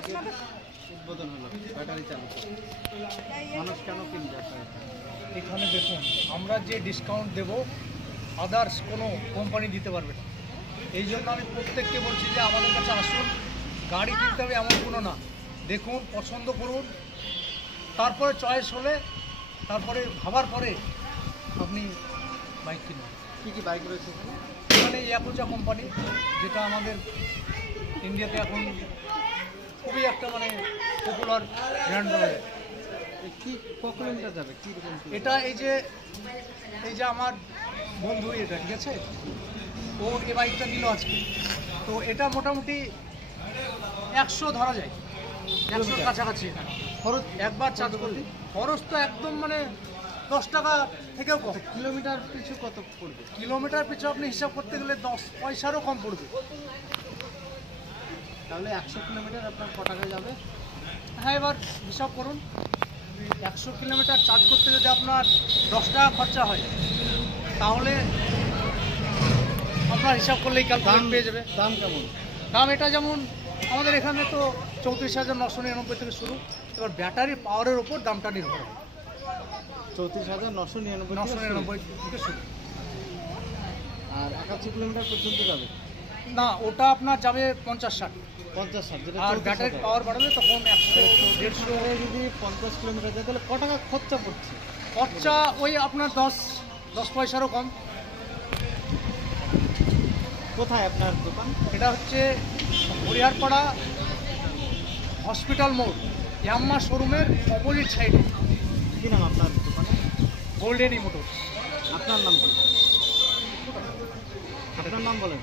বাইকের উদ্বোধন হলো ব্যাটারি চালিত, মানুষ কেন কিনবে এখানে দেখুন আমরা যে ডিসকাউন্ট দেব আদার্স কোনো কোম্পানি দিতে পারবে না। এই জন্য আমি প্রত্যেককে বলছি যে আমাদের কাছে আসুন, গাড়ি কিনতে হবে এমন কোনো না, দেখুন পছন্দ করুন, তারপরে চয়েস হলে তারপরে ভাবার পরে আপনি বাইক কিনুন। কী কী বাইক রয়েছে এখানে? এখানে ইয়াকুজা কোম্পানি, যেটা আমাদের ইন্ডিয়াতে এখন খুবই একটা মানে পপুলার ব্র্যান্ড বলা যায়। কী ক কিলোমিটার যাবে, কী রকম? এটা এই যে আমার বন্ধু, এটা ঠিক আছে, ও এই বাইকটা নিল আজকে, তো এটা মোটামুটি 100 ধরা যায়, 100 কাছাকাছি। খরচ একবার চার্জ করলে খরচ তো একদম মানে 10 টাকা থেকেও কম। কিলোমিটার পিছু কত পড়বে? কিলোমিটার পিছু আপনি হিসাব করতে গেলে 10 পয়সারও কম পড়বে। তাহলে 100 কিলোমিটার আপনার ক টাকা যাবে? হ্যাঁ, এবার হিসাব করুন, 100 কিলোমিটার চার্জ করতে যদি আপনার 10 টাকা খরচা হয়, তাহলে আপনার হিসাব করলেই ক্যালকুলেট পেয়ে যাবে। দাম কেমন? দাম এটা যেমন আমাদের এখানে তো 34,999 থেকে শুরু, এবার ব্যাটারির পাওয়ারের ওপর দামটা নির্ভর হয়। 34,999 থেকে শুরু। আর 81 কিলোমিটার পর্যন্ত যাবে? না, ওটা আপনার যাবে 50-60, 50-60, যেটা আর ব্যাটারির পাওয়ার বাড়ালে তখন 100-150। যদি 50 কিলোমিটার যায় তাহলে ক টাকা খরচা পড়ছে? খরচা ওই আপনার 10 পয়সারও কম। কোথায় আপনার দোকান? এটা হচ্ছে হরিহরপাড়া হসপিটাল মোড়, ইয়াম্মা শোরুমের অপোজিট সাইডে। কী নাম আপনার দোকানে? Golden motors. আপনার নাম কি? আপনার নাম বলেন।